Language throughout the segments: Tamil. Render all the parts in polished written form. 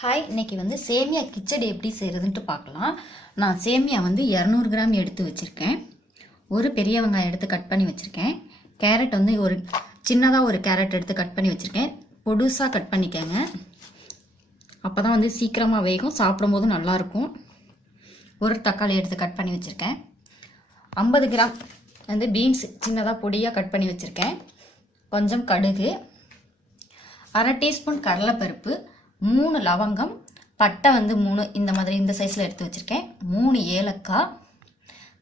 ஹாய், இன்னைக்கு வந்து சேமியா கிச்சடி எப்படி செய்கிறதுன்ட்டு பார்க்கலாம். நான் சேமியா வந்து 200 கிராம் எடுத்து வச்சுருக்கேன். ஒரு பெரிய வெங்காயம் எடுத்து கட் பண்ணி வச்சுருக்கேன். கேரட் வந்து ஒரு சின்னதாக ஒரு கேரட் எடுத்து கட் பண்ணி வச்சுருக்கேன். பொடுசாக கட் பண்ணிக்கங்க, அப்போ தான் வந்து சீக்கிரமாக வேகும், சாப்பிடும்போது நல்லாயிருக்கும். ஒரு தக்காளி எடுத்து கட் பண்ணி வச்சுருக்கேன். 50 கிராம் வந்து பீன்ஸ் சின்னதாக பொடியாக கட் பண்ணி வச்சுருக்கேன். கொஞ்சம் கடுகு, அரை டீஸ்பூன் கடலைப்பருப்பு, 3 லவங்கம், பட்டை வந்து 3 இந்த மாதிரி இந்த சைஸில் எடுத்து வச்சுருக்கேன். 3 ஏலக்காய்,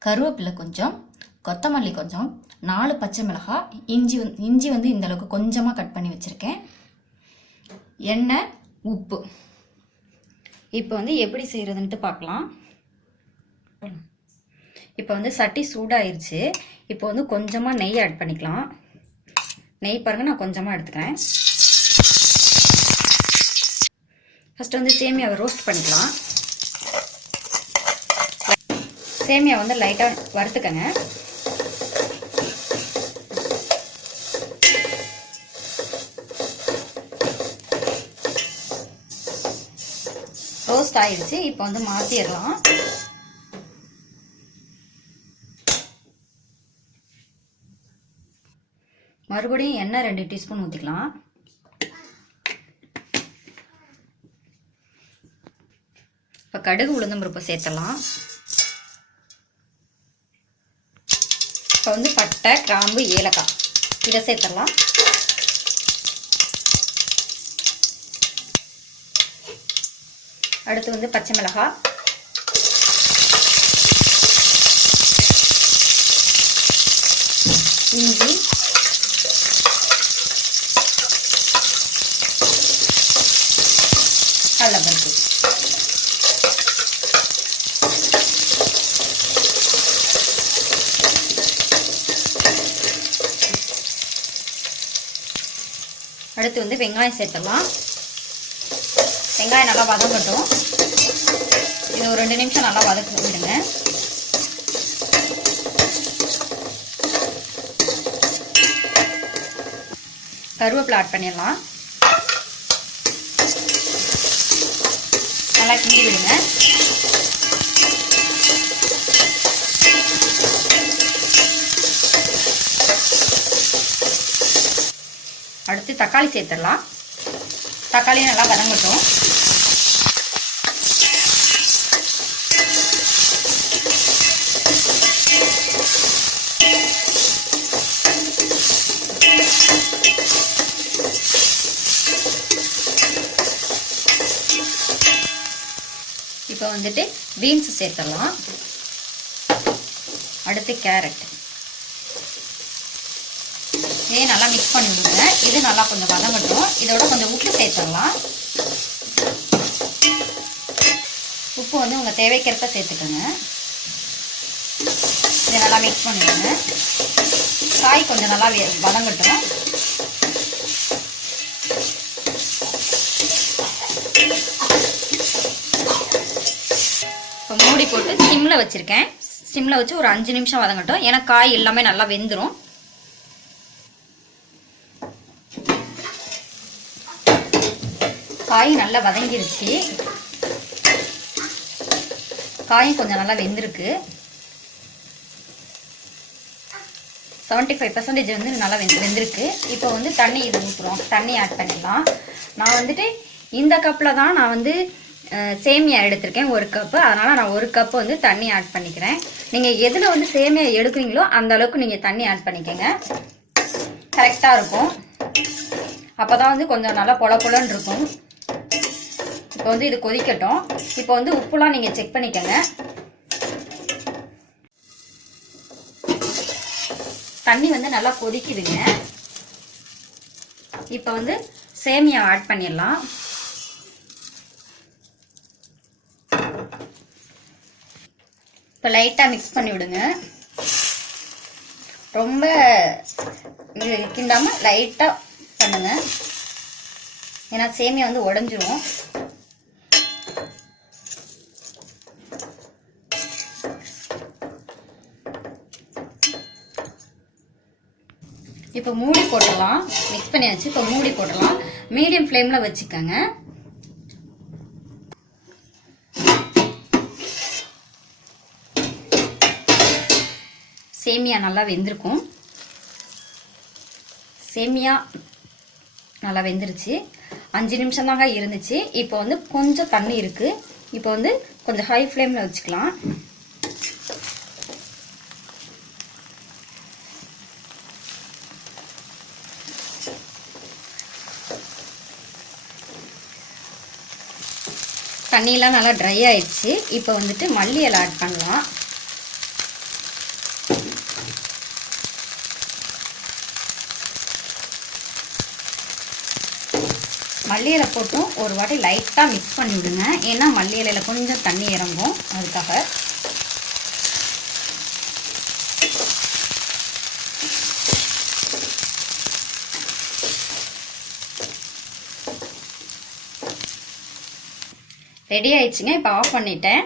கருவேப்பிலை கொஞ்சம், கொத்தமல்லி கொஞ்சம், 4 பச்சை மிளகாய், இஞ்சி வந்து இந்த அளவுக்கு கொஞ்சமாக கட் பண்ணி வச்சுருக்கேன். எண்ணெய், உப்பு. இப்போ வந்து எப்படி செய்கிறதுன்ட்டு பார்க்கலாம். இப்போ வந்து சட்டி சூடாயிருச்சு. இப்போ வந்து கொஞ்சமாக நெய் ஆட் பண்ணிக்கலாம். நெய் பாருங்கள், நான் கொஞ்சமாக எடுத்துக்கிறேன். ஃபஸ்ட்டு வந்து சேமியாவை ரோஸ்ட் பண்ணிக்கலாம். சேமியா வந்து லைட்டாக வறுத்துக்கங்க. ரோஸ்ட் ஆயிடுச்சு. இப்போ வந்து மாற்றிடலாம். மறுபடியும் எண்ணெய் 2 டீஸ்பூன் ஊற்றிக்கலாம். இப்போ கடுகு உளுந்தம் பருப்பு சேர்த்தலாம். இப்போ வந்து பட்டை, கிராம்பு, ஏலக்காய் இதை சேர்த்துடலாம். அடுத்து வந்து பச்சை மிளகாய், இஞ்சி, கடலைப்பருப்பு. அடுத்து வந்து வெங்காயம் சேர்த்துடலாம். வெங்காயம் நல்லா வதங்கட்டும். இது ஒரு 2 நிமிஷம் நல்லா வதக்க விடுங்க. கருவேப்பிலை ஆட் பண்ணிடலாம். நல்லா கிண்டி விடுங்க. அடுத்து தக்காளி சேர்த்துடலாம். தக்காளியும் நல்லா வதங்கட்டும். இப்போ வந்துட்டு பீன்ஸ் சேர்த்துடலாம். அடுத்து கேரட். இதையும் நல்லா மிக்ஸ் பண்ணி விடுங்க. இது நல்லா கொஞ்சம் வதங்கட்டும். இதோட கொஞ்சம் உப்பு சேர்த்துடலாம். உப்பு வந்து உங்கள் தேவைக்கேற்ப சேர்த்துக்கோங்க. இதை நல்லா மிக்ஸ் பண்ணிவிடுங்க. காய் கொஞ்சம் நல்லா வதங்கட்டும். இப்போ மூடி போட்டு சிம்மில் வச்சுருக்கேன். சிம்மில் வச்சு ஒரு 5 நிமிஷம் வதங்கட்டும். ஏன்னா காய் எல்லாமே நல்லா வெந்துடும். காய் நல்லா வதங்கிருச்சு. காயும் கொஞ்சம் நல்லா வெந்திருக்கு. 75% வந்து நல்லா வெந்திருக்கு. இப்போ வந்து தண்ணி இது ஊற்றுறோம். தண்ணி ஆட் பண்ணிடலாம். நான் வந்துட்டு இந்த கப்பில் தான் நான் வந்து சேமியா எடுத்திருக்கேன், 1 கப்பு. அதனால் நான் 1 கப்பு வந்து தண்ணி ஆட் பண்ணிக்கிறேன். நீங்கள் எதில் வந்து சேமியா எடுக்கிறீங்களோ அந்த அளவுக்கு நீங்கள் தண்ணி ஆட் பண்ணிக்கோங்க. கரெக்டாக இருக்கும். அப்போ தான் வந்து கொஞ்சம் நல்லா பொல பொலன்னு இருக்கும். இப்போ வந்து இது கொதிக்கட்டும். இப்போ வந்து உப்புலாம் நீங்கள் செக் பண்ணிக்கோங்க. தண்ணி வந்து நல்லா கொதிக்குதுங்க. இப்போ வந்து சேமியா ஆட் பண்ணிடலாம். இப்போ லைட்டாக மிக்ஸ் பண்ணி விடுங்க. ரொம்ப கிண்டாமல் லைட்டாக பண்ணுங்க. ஏன்னா சேமியா வந்து உடஞ்சிரும். இப்போ மூடி போட்டுடலாம். மிக்ஸ் பண்ணியாச்சு. இப்போ மூடி போட்டுடலாம். மீடியம் ஃப்ளேமில் வச்சுக்கோங்க. சேமியா நல்லா வெந்திருக்கும். சேமியா நல்லா வெந்துருச்சு. 5 நிமிஷம் தாங்க இருந்துச்சு. இப்போ வந்து கொஞ்சம் தண்ணி இருக்குது. இப்போ வந்து கொஞ்சம் ஹை ஃப்ளேமில் வச்சுக்கலாம். தண்ணியெலாம் நல்லா ட்ரை ஆயிடுச்சு. இப்போ வந்துட்டு மல்லி இலை ஆட் பண்ணலாம். மல்லி இலை போட்டும் ஒரு வாட்டி லைட்டாக மிக்ஸ் பண்ணி விடுங்க. ஏன்னா மல்லி இலையில் கொஞ்சம் தண்ணி இறங்கும், அதுக்காக. ரெடி ஆயிடுச்சுங்க. இப்போ ஆஃப் பண்ணிட்டேன்.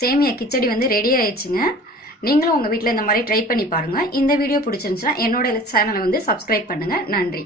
சேமியா கிச்சடி வந்து ரெடி ஆயிடுச்சுங்க. நீங்களும் உங்கள் வீட்டில் இந்த மாதிரி ட்ரை பண்ணி பாருங்கள். இந்த வீடியோ பிடிச்சிருந்துச்சுன்னா என்னோட சேனலை வந்து சப்ஸ்கிரைப் பண்ணுங்கள். நன்றி.